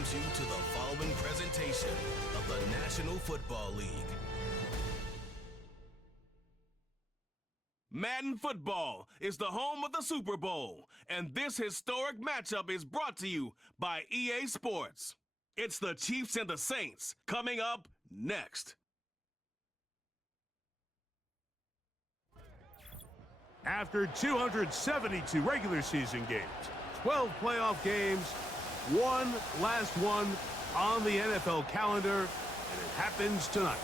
welcomes you to the following presentation of the National Football League. Madden Football is the home of the Super Bowl, and this historic matchup is brought to you by EA Sports. It's the Chiefs and the Saints coming up next. After 272 regular season games, 12 playoff games, one last one on the NFL calendar, and it happens tonight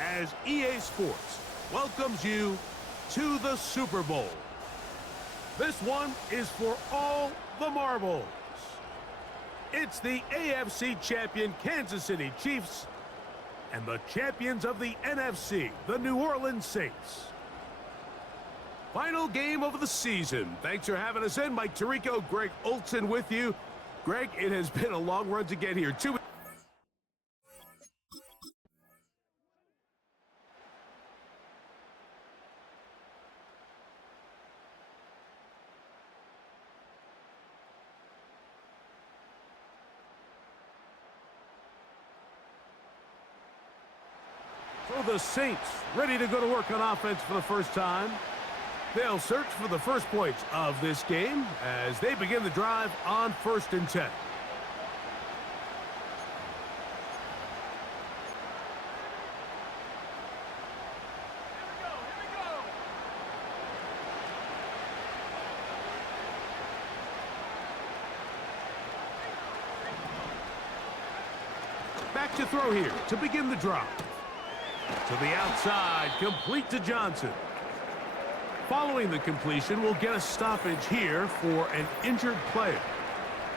as EA Sports welcomes you to the Super Bowl. This one is for all the marbles. It's the AFC champion Kansas City Chiefs and the champions of the NFC, the New Orleans Saints. Final game of the season. Thanks for having us in. Mike Tirico, Greg Olson with you. Greg, it has been a long run to get here. Through the Saints, ready to go to work on offense for the first time. They'll search for the first points of this game as they begin the drive on 1st and 10. Back to throw here to begin the drive. To the outside, complete to Johnson. Following the completion, we'll get a stoppage here for an injured player.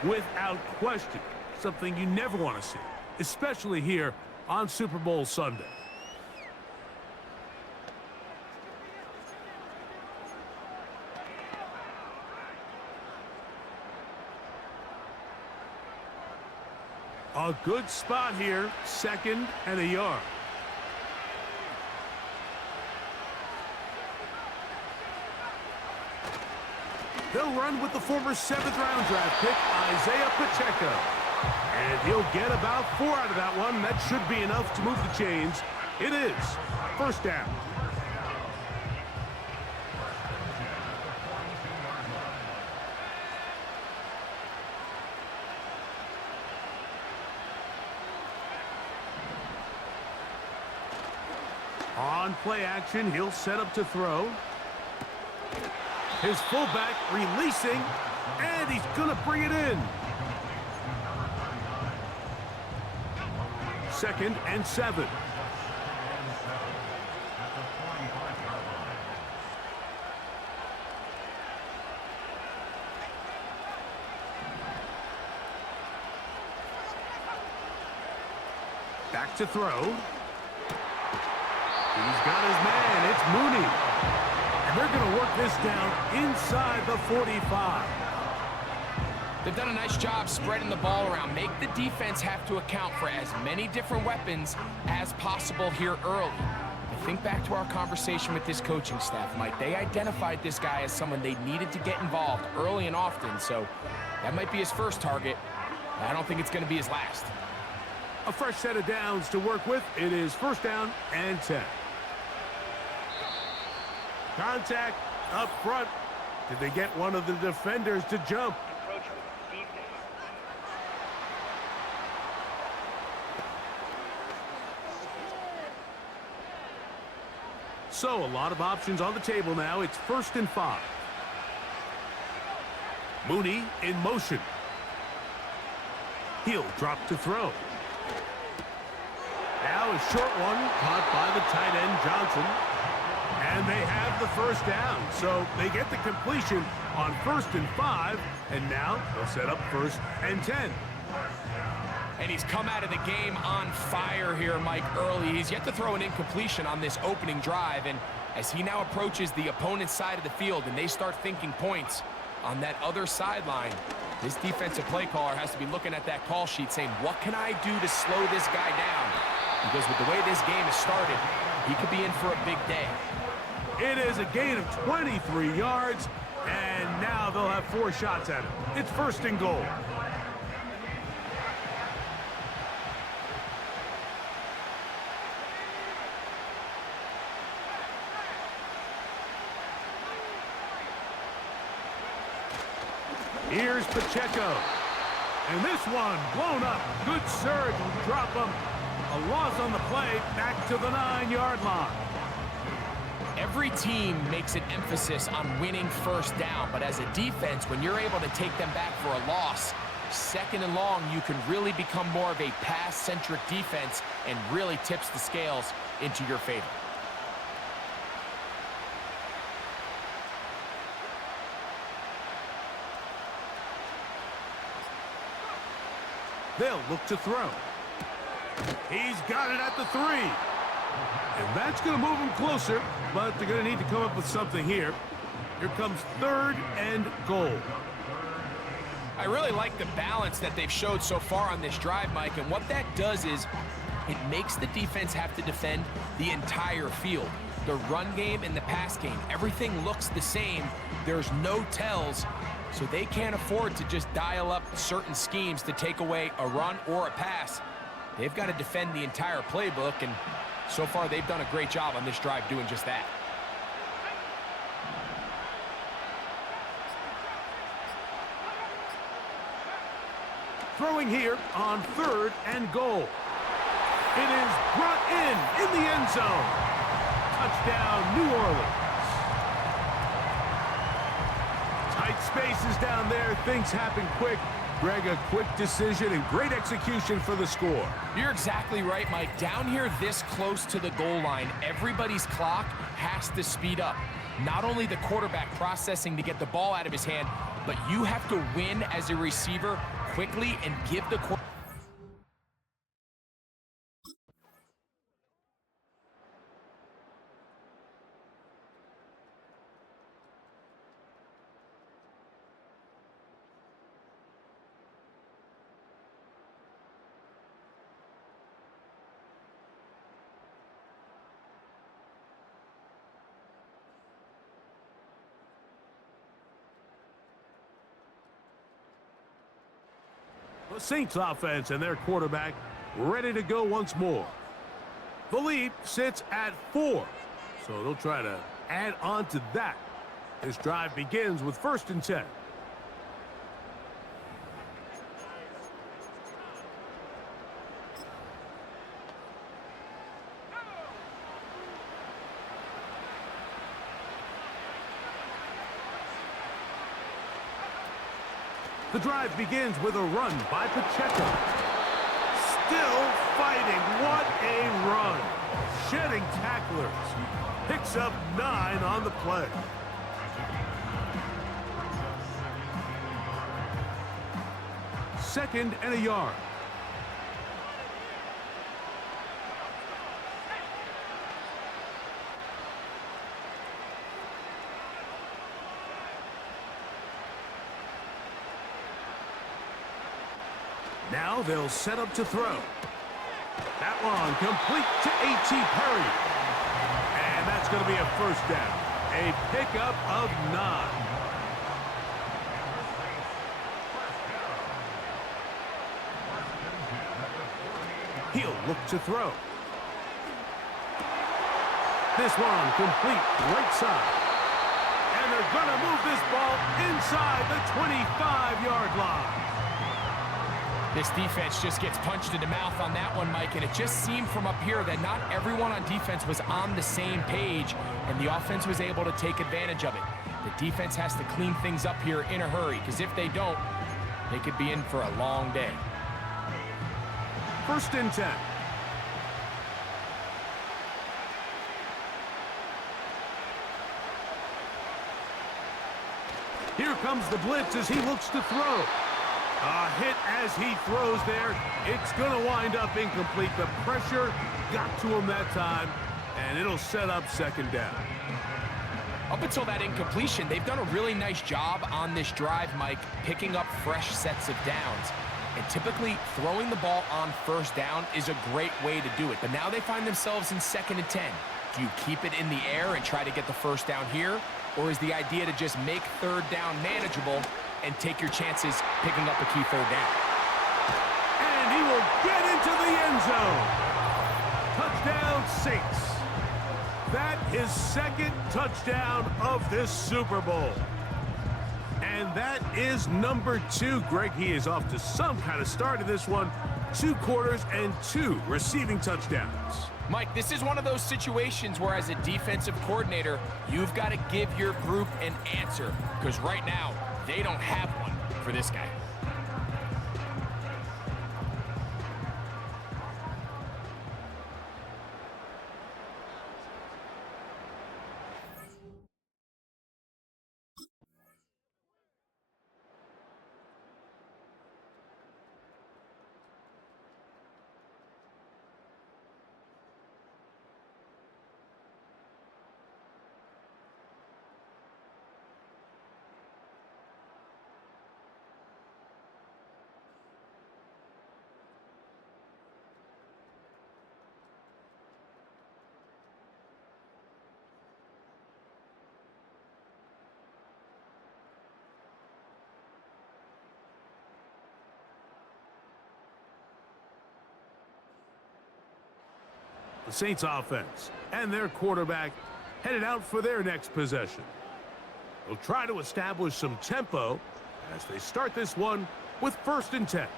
Without question, something you never want to see, especially here on Super Bowl Sunday. A good spot here, 2nd and a yard. They'll run with the former 7th-round draft pick, Isaiah Pacheco. And he'll get about 4 out of that one. That should be enough to move the chains. It is 1st down. On play action, he'll set up to throw. His fullback releasing, and he's going to bring it in. 2nd and 7. Back to throw. He's got his man. It's Mooney. And they're going to work this down inside the 45. They've done a nice job spreading the ball around. Make the defense have to account for as many different weapons as possible here early. I think back to our conversation with this coaching staff, Mike. They identified this guy as someone they needed to get involved early and often, so that might be his first target. I don't think it's going to be his last. A fresh set of downs to work with. It is 1st down and 10. Contact up front. Did they get one of the defenders to jump? So a lot of options on the table now. It's 1st and 5. Mooney in motion. He'll drop to throw. Now a short one caught by the tight end Johnson. And they have the 1st down. So they get the completion on 1st and 5. And now they'll set up 1st and 10. And he's come out of the game on fire here, Mike, early. He's yet to throw an incompletion on this opening drive. And as he now approaches the opponent's side of the field and they start thinking points on that other sideline, this defensive play caller has to be looking at that call sheet saying, what can I do to slow this guy down? Because with the way this game has started, he could be in for a big day. It is a gain of 23 yards, and now they'll have 4 shots at it. It's 1st and goal. Here's Pacheco. And this one blown up. Good surge will drop him. A loss on the play, back to the 9-yard line. Every team makes an emphasis on winning first down, but as a defense, when you're able to take them back for a loss, second and long, you can really become more of a pass-centric defense and really tips the scales into your favor. They'll look to throw. He's got it at the 3. And that's going to move him closer, but they're going to need to come up with something here. Here comes 3rd and goal. I really like the balance that they've showed so far on this drive, Mike, and what that does is it makes the defense have to defend the entire field. The run game and the pass game, everything looks the same. There's no tells, so they can't afford to just dial up certain schemes to take away a run or a pass. They've got to defend the entire playbook, and so far they've done a great job on this drive doing just that. Throwing here on 3rd and goal. It is brought in the end zone. Touchdown, New Orleans. Tight spaces down there. Things happen quick. Greg, a quick decision and great execution for the score. You're exactly right, Mike. Down here this close to the goal line, everybody's clock has to speed up. Not only the quarterback processing to get the ball out of his hand, but you have to win as a receiver quickly and give the quarterback. The Saints offense and their quarterback ready to go once more. The lead sits at 4, so they'll try to add on to that. This drive begins with 1st and 10. The drive begins with a run by Pacheco. Still fighting. What a run. Shedding tacklers. Picks up 9 on the play. Second and a yard. Now they'll set up to throw. That one complete to A.T. Perry. And that's going to be a first down. A pickup of 9. He'll look to throw. This one complete right side. And they're going to move this ball inside the 25-yard line. This defense just gets punched in the mouth on that one, Mike, and it just seemed from up here that not everyone on defense was on the same page, and the offense was able to take advantage of it. The defense has to clean things up here in a hurry, because if they don't, they could be in for a long day. 1st and 10. Here comes the blitz as he looks to throw. A hit as he throws there. It's going to wind up incomplete. The pressure got to him that time, and it'll set up 2nd down. Up until that incompletion, they've done a really nice job on this drive, Mike, picking up fresh sets of downs. And typically, throwing the ball on 1st down is a great way to do it. But now they find themselves in 2nd and 10. Do you keep it in the air and try to get the 1st down here? Or is the idea to just make 3rd down manageable and take your chances picking up a key 3rd down? And he will get into the end zone. Touchdown, Saints. That is 2nd touchdown of this Super Bowl. And that is number 2. Greg, he is off to some kind of start in this one. 2 quarters and 2 receiving touchdowns. Mike, this is one of those situations where as a defensive coordinator, you've got to give your group an answer, because right now, they don't have one for this guy. The Saints offense and their quarterback headed out for their next possession. They'll try to establish some tempo as they start this one with 1st and 10.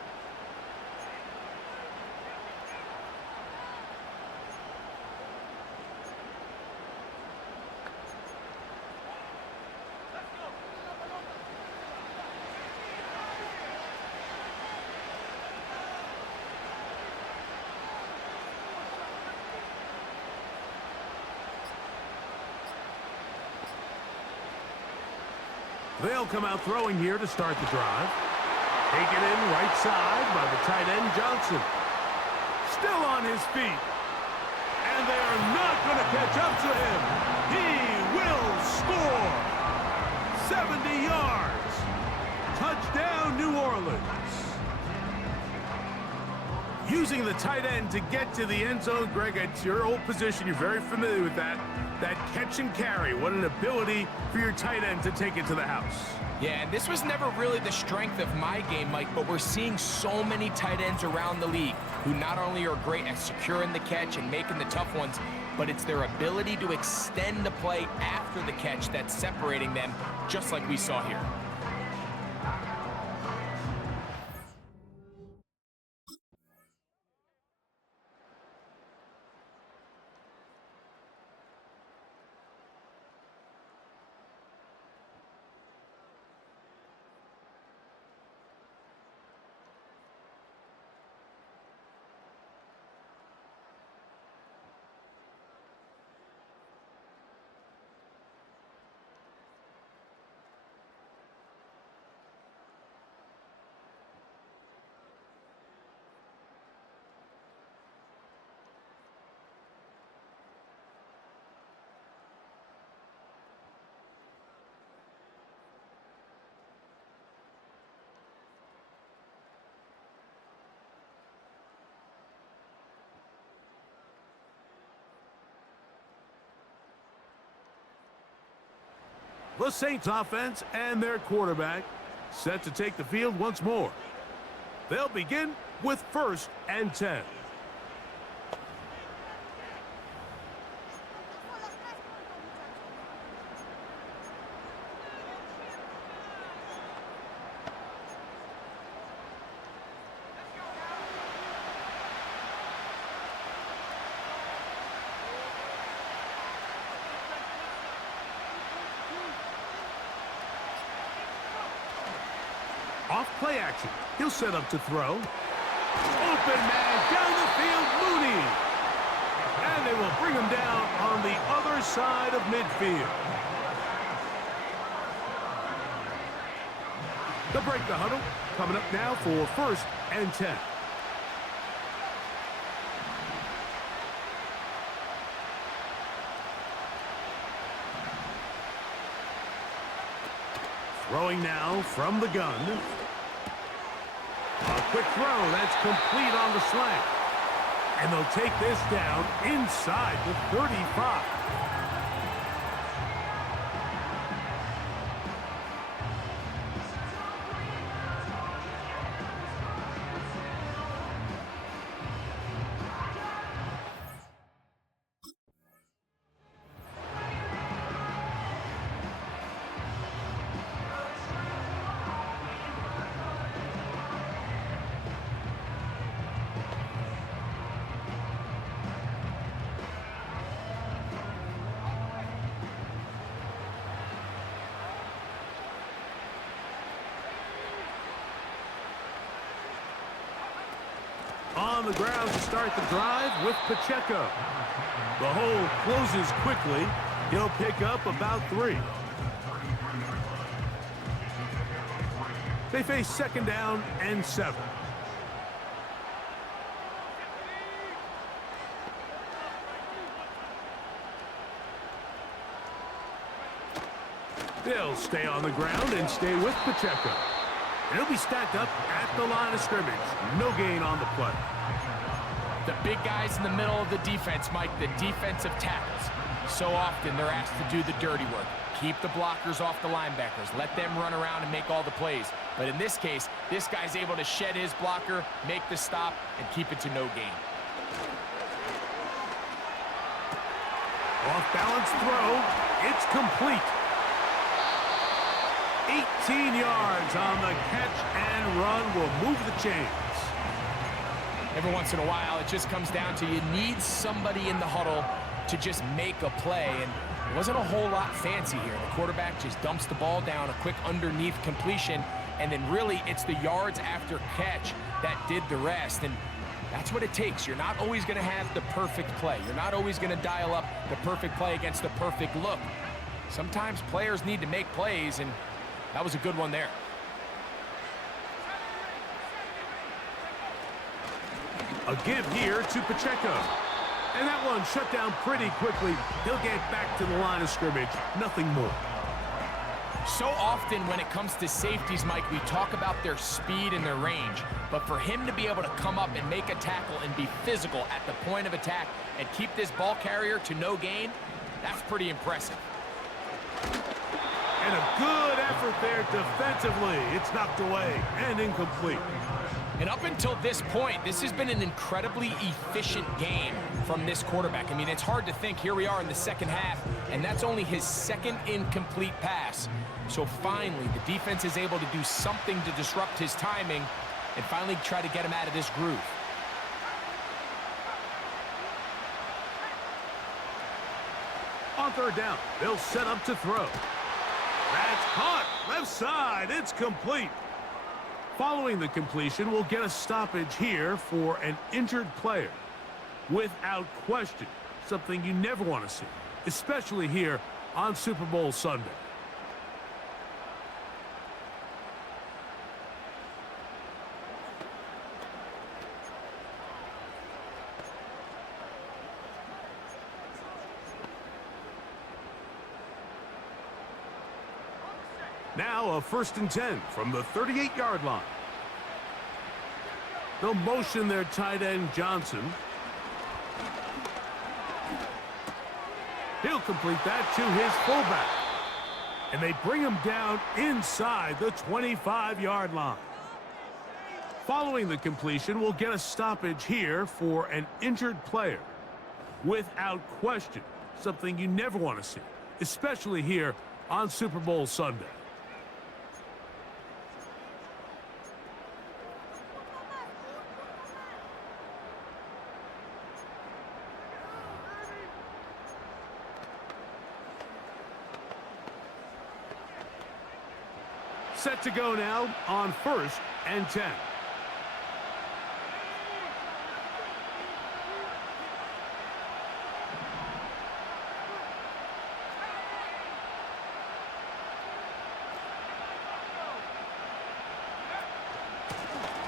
They'll come out throwing here to start the drive. Taken in right side by the tight end, Johnson. Still on his feet. And they are not going to catch up to him. He will score. 70 yards. Touchdown, New Orleans. Using the tight end to get to the end zone. Greg, it's your old position. You're very familiar with that. That catch and carry. What an ability for your tight end to take it to the house. Yeah, and this was never really the strength of my game, Mike, but we're seeing so many tight ends around the league who not only are great at securing the catch and making the tough ones, but it's their ability to extend the play after the catch that's separating them, just like we saw here. The Saints offense and their quarterback set to take the field once more. They'll begin with 1st and 10. Off play action. He'll set up to throw. Open man down the field, Mooney. And they will bring him down on the other side of midfield. They'll break the huddle. Coming up now for 1st and 10. Throwing now from the gun. A quick throw. That's complete on the slant. And they'll take this down inside the 35. On the ground to start the drive with Pacheco. The hole closes quickly. He'll pick up about 3. They face second down and 7. They'll stay on the ground and stay with Pacheco. And he'll be stacked up at the line of scrimmage. No gain on the play. The big guys in the middle of the defense, Mike, the defensive tackles. So often they're asked to do the dirty work. Keep the blockers off the linebackers. Let them run around and make all the plays. But in this case, this guy's able to shed his blocker, make the stop, and keep it to no gain. Off-balance throw. It's complete. 18 yards on the catch and run will move the chains. Every once in a while, it just comes down to you need somebody in the huddle to just make a play, and it wasn't a whole lot fancy here. The quarterback just dumps the ball down, a quick underneath completion, and then really it's the yards after catch that did the rest, and that's what it takes. You're not always going to have the perfect play. You're not always going to dial up the perfect play against the perfect look. Sometimes players need to make plays, and that was a good one there. A give here to Pacheco. And that one shut down pretty quickly. He'll get back to the line of scrimmage. Nothing more. So often when it comes to safeties, Mike, we talk about their speed and their range. But for him to be able to come up and make a tackle and be physical at the point of attack and keep this ball carrier to no gain, that's pretty impressive. And a good effort there defensively. It's knocked away and incomplete. And up until this point, this has been an incredibly efficient game from this quarterback. I mean, it's hard to think. Here we are in the second half, and that's only his second incomplete pass. So finally, the defense is able to do something to disrupt his timing and finally try to get him out of this groove. On third down, they'll set up to throw. That's caught. Left side. It's complete. Following the completion, we'll get a stoppage here for an injured player. Without question, something you never want to see, especially here on Super Bowl Sunday. Now a 1st and 10 from the 38-yard line. They'll motion their tight end Johnson. He'll complete that to his fullback. And they bring him down inside the 25-yard line. Following the completion, we'll get a stoppage here for an injured player. Without question, something you never want to see, especially here on Super Bowl Sunday. Set to go now on 1st and 10.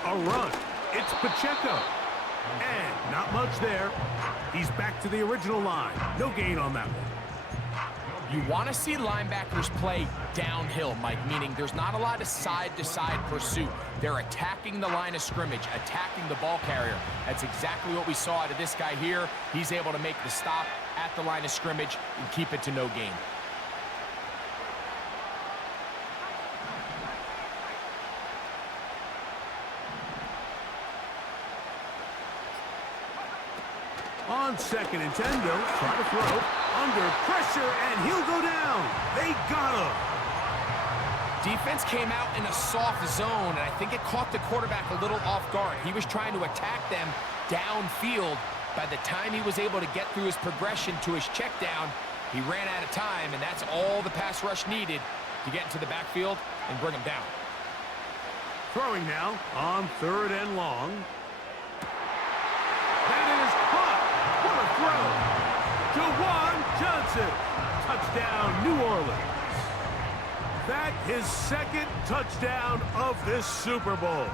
A run. It's Pacheco. And not much there. He's back to the original line. No gain on that one. You want to see linebackers play downhill, Mike, meaning there's not a lot of side-to-side pursuit. They're attacking the line of scrimmage, attacking the ball carrier. That's exactly what we saw out of this guy here. He's able to make the stop at the line of scrimmage and keep it to no gain. On 2nd and 10, they'll try to throw. Under pressure, and he'll go down. They got him. Defense came out in a soft zone, and I think it caught the quarterback a little off guard. He was trying to attack them downfield. By the time he was able to get through his progression to his check down, he ran out of time, and that's all the pass rush needed to get into the backfield and bring him down. Throwing now on 3rd and long. That is caught. What a throw. Juwan Johnson. Touchdown, New Orleans. That his second touchdown of this Super Bowl.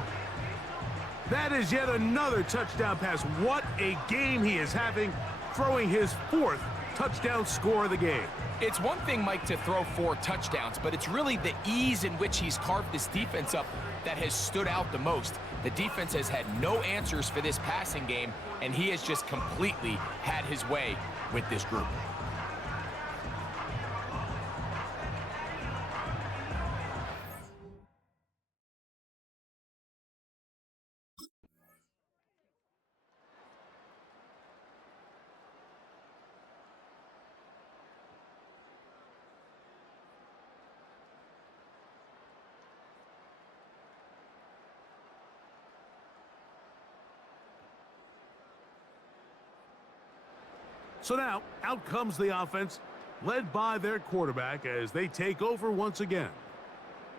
That is yet another touchdown pass. What a game he is having, throwing his fourth touchdown score of the game. It's one thing, Mike, to throw 4 touchdowns, but it's really the ease in which he's carved this defense up that has stood out the most. The defense has had no answers for this passing game, and he has just completely had his way with this group. So now, out comes the offense, led by their quarterback as they take over once again.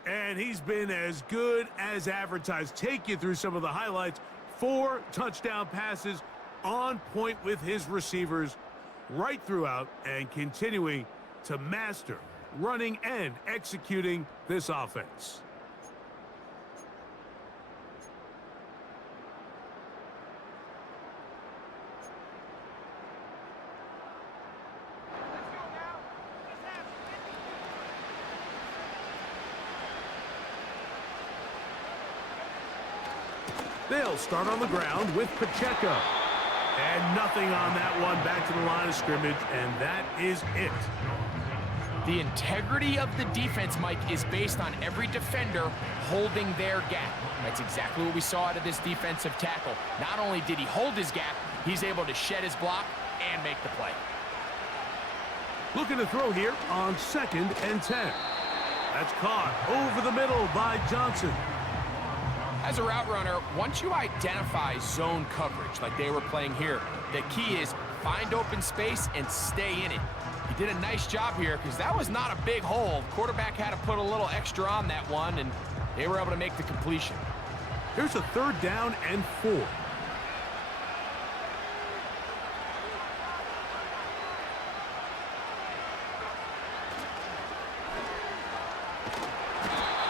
And he's been as good as advertised. Take you through some of the highlights. 4 touchdown passes, on point with his receivers right throughout, and continuing to master running and executing this offense. They'll start on the ground with Pacheco. And nothing on that one, back to the line of scrimmage, and that is it. The integrity of the defense, Mike, is based on every defender holding their gap. That's exactly what we saw out of this defensive tackle. Not only did he hold his gap, he's able to shed his block and make the play. Looking to throw here on 2nd and 10. That's caught over the middle by Johnson. As a route runner, once you identify zone coverage like they were playing here, the key is find open space and stay in it. He did a nice job here because that was not a big hole. Quarterback had to put a little extra on that one, and they were able to make the completion. Here's a 3rd down and 4.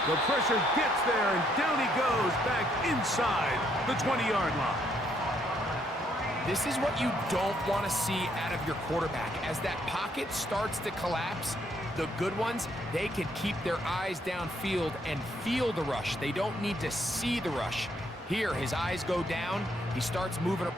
The pressure gets there, and down he goes back inside the 20-yard line. This is what you don't want to see out of your quarterback. As that pocket starts to collapse, the good ones, they can keep their eyes downfield and feel the rush. They don't need to see the rush. Here, his eyes go down. He starts moving up.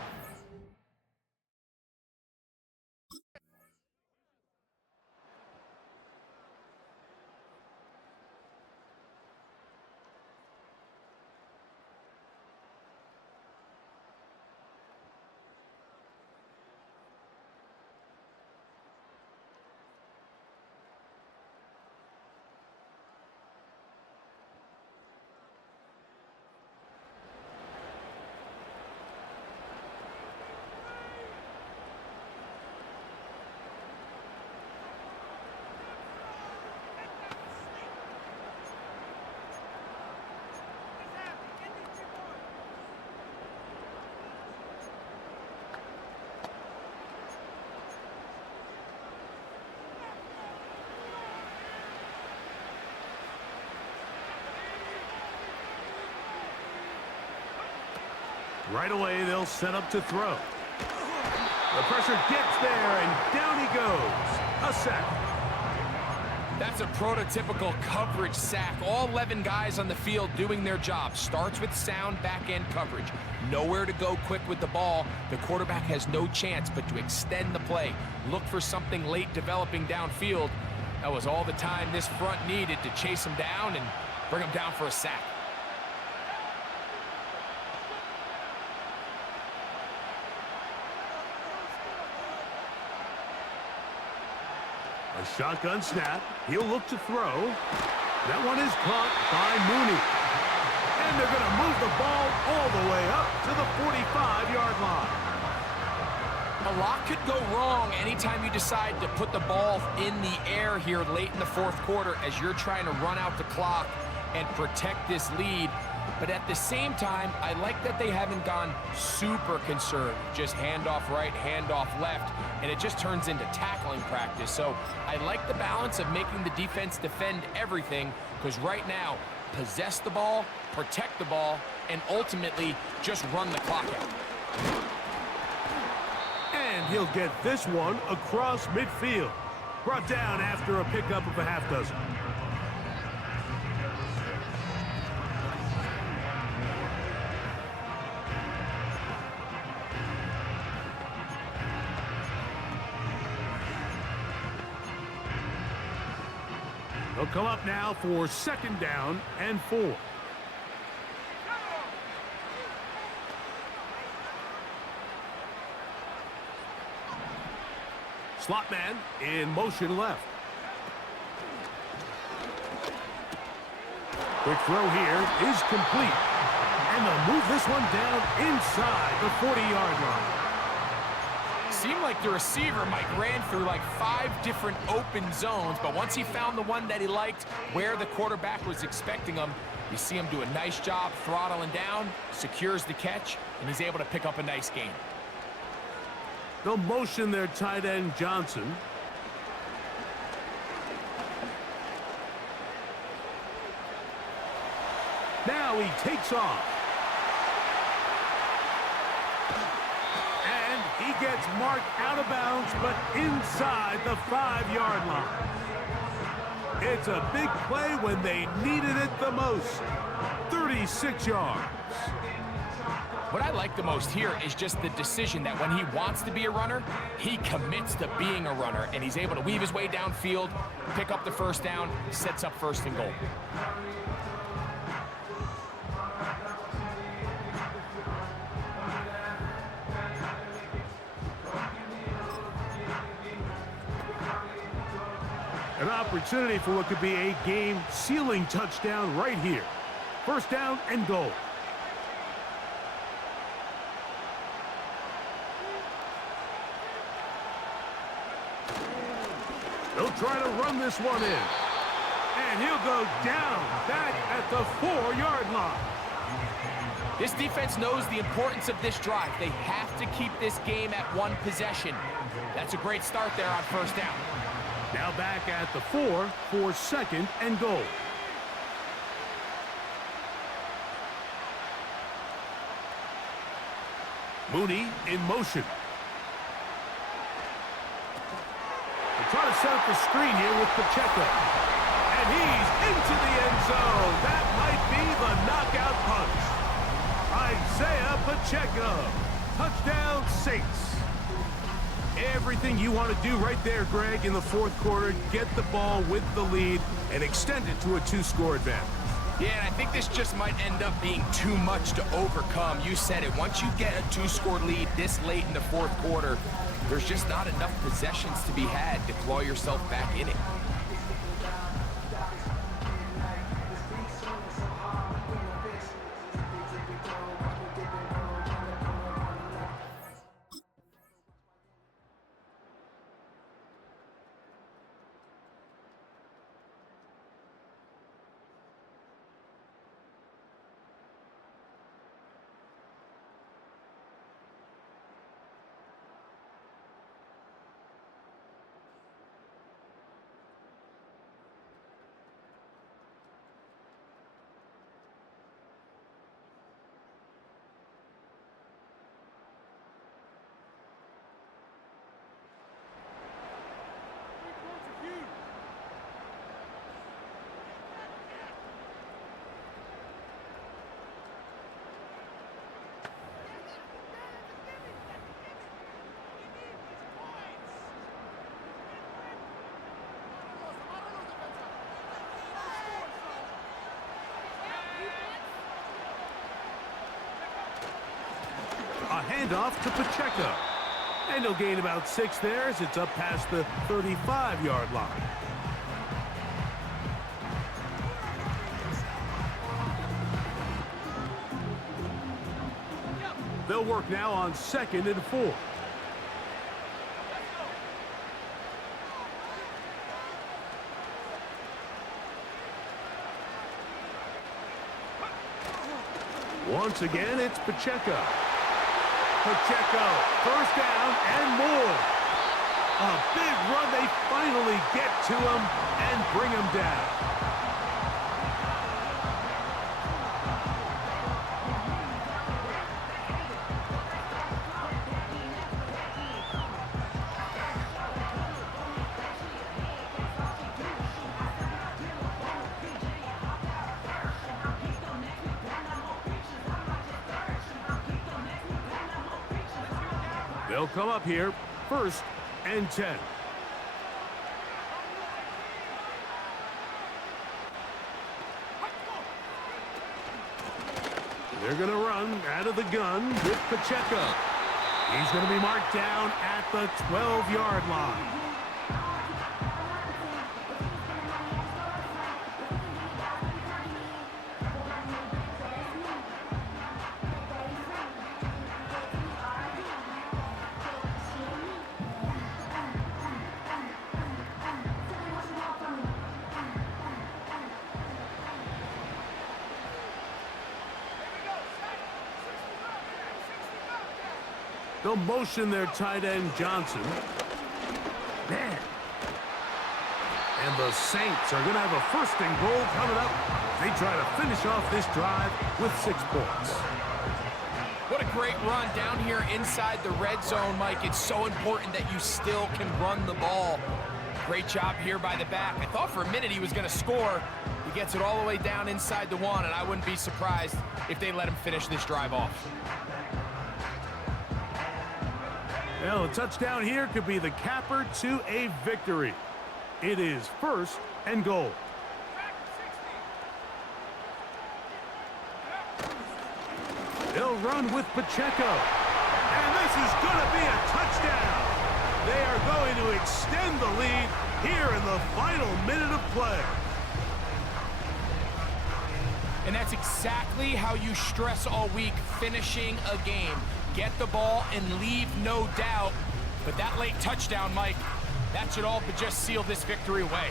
Right away, they'll set up to throw. The pressure gets there, and down he goes. A sack. That's a prototypical coverage sack. All 11 guys on the field doing their job. Starts with sound back-end coverage. Nowhere to go quick with the ball. The quarterback has no chance but to extend the play. Look for something late developing downfield. That was all the time this front needed to chase him down and bring him down for a sack. A shotgun snap. He'll look to throw. That one is caught by Mooney. And they're going to move the ball all the way up to the 45-yard line. A lot could go wrong anytime you decide to put the ball in the air here late in the 4th quarter as you're trying to run out the clock and protect this lead. But at the same time, I like that they haven't gone super conservative. Just handoff right, handoff left, and it just turns into tackling practice. So I like the balance of making the defense defend everything, because right now, possess the ball, protect the ball, and ultimately just run the clock out. And he'll get this one across midfield. Brought down after a pickup of a half dozen. They'll come up now for 2nd down and 4. Slot man in motion left. Quick throw here is complete. And they'll move this one down inside the 40-yard line. Seemed like the receiver, Mike, ran through like 5 different open zones, but once he found the one that he liked, where the quarterback was expecting him, you see him do a nice job throttling down, secures the catch, and he's able to pick up a nice gain. They'll motion their tight end, Johnson. Now he takes off. And he gets marked out of bounds, but inside the 5-yard line. It's a big play when they needed it the most. 36 yards. What I like the most here is just the decision that when he wants to be a runner, he commits to being a runner, and he's able to weave his way downfield, pick up the 1st down, sets up 1st and goal. An opportunity for what could be a game-sealing touchdown right here. 1st down and goal. They'll try to run this one in. And he'll go down back at the 4-yard line. This defense knows the importance of this drive. They have to keep this game at 1 possession. That's a great start there on 1st down. Now back at the 4 for 2nd and goal. Mooney in motion. Try to set up the screen here with Pacheco. And he's into the end zone. That might be the knockout punch. Isaiah Pacheco. Touchdown, Saints. Everything you want to do right there, Greg, in the 4th quarter. Get the ball with the lead and extend it to a 2-score advantage. Yeah, and I think this just might end up being too much to overcome. You said it. Once you get a 2-score lead this late in the 4th quarter, there's just not enough possessions to be had to claw yourself back in it. A handoff to Pacheco. And he'll gain about 6 there as it's up past the 35-yard line. They'll work now on 2nd and 4. Once again, it's Pacheco. Pacheco, first down and more. A big run. They finally get to him and bring him down. They'll come up here, 1st and 10. They're going to run out of the gun with Pacheco. He's going to be marked down at the 12-yard line. They'll motion their tight end, Johnson. Man. And the Saints are going to have a 1st and goal coming up. They try to finish off this drive with 6 points. What a great run down here inside the red zone, Mike. It's so important that you still can run the ball. Great job here by the back. I thought for a minute he was going to score. He gets it all the way down inside the 1, and I wouldn't be surprised if they let him finish this drive off. Well, a touchdown here could be the capper to a victory. It is 1st and goal. They'll run with Pacheco. And this is going to be a touchdown. They are going to extend the lead here in the final minute of play. And that's exactly how you stress all week, finishing a game. Get the ball and leave no doubt. But that late touchdown, Mike, that should all but just seal this victory away.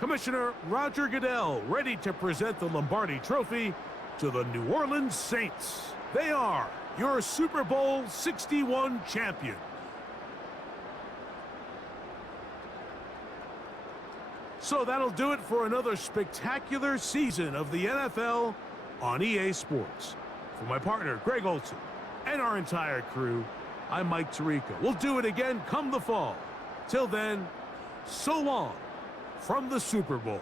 Commissioner Roger Goodell ready to present the Lombardi Trophy to the New Orleans Saints. They are your Super Bowl 61 champion. So that'll do it for another spectacular season of the NFL on EA Sports. For my partner, Greg Olson, and our entire crew, I'm Mike Tirico. We'll do it again come the fall. Till then, so long from the Super Bowl.